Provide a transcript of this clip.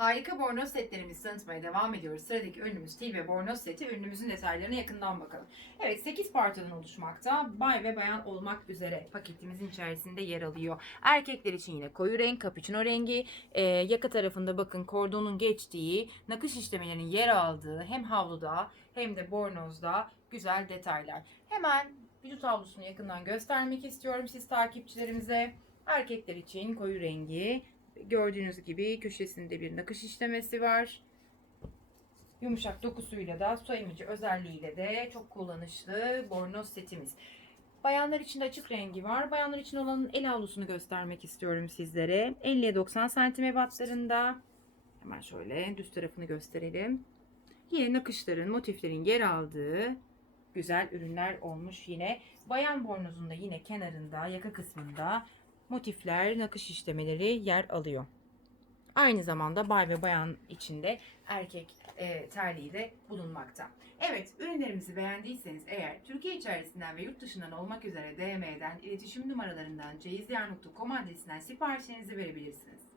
Harika bornoz setlerimizi tanıtmaya devam ediyoruz. Sıradaki ürünümüz Til ve bornoz seti. Ürünümüzün detaylarına yakından bakalım. Evet 8 parçadan oluşmakta. Bay ve bayan olmak üzere paketimizin içerisinde yer alıyor. Erkekler için yine koyu renk, cappuccino rengi. Ee, yaka tarafında bakın kordonun geçtiği, nakış işlemelerinin yer aldığı hem havluda hem de bornozda güzel detaylar. Hemen vücut havlusunu yakından göstermek istiyorum siz takipçilerimize. Erkekler için koyu rengi, Gördüğünüz gibi köşesinde bir nakış işlemesi var. Yumuşak dokusuyla da su emici özelliğiyle de çok kullanışlı bornoz setimiz. Bayanlar için de açık rengi var. Bayanlar için olanın el havlusunu göstermek istiyorum sizlere. 50'ye 90 santim ebatlarında. Hemen şöyle düz tarafını gösterelim. Yine nakışların, motiflerin yer aldığı güzel ürünler olmuş yine. Bayan bornozunda yine kenarında, yaka kısmında motifler, nakış işlemeleri yer alıyor. Aynı zamanda bay ve bayan içinde erkek e, terliği de bulunmakta. Evet, ürünlerimizi beğendiyseniz eğer Türkiye içerisinden ve yurt dışından olmak üzere DM'den, iletişim numaralarından, ceyizyer.com adresinden siparişlerinizi verebilirsiniz.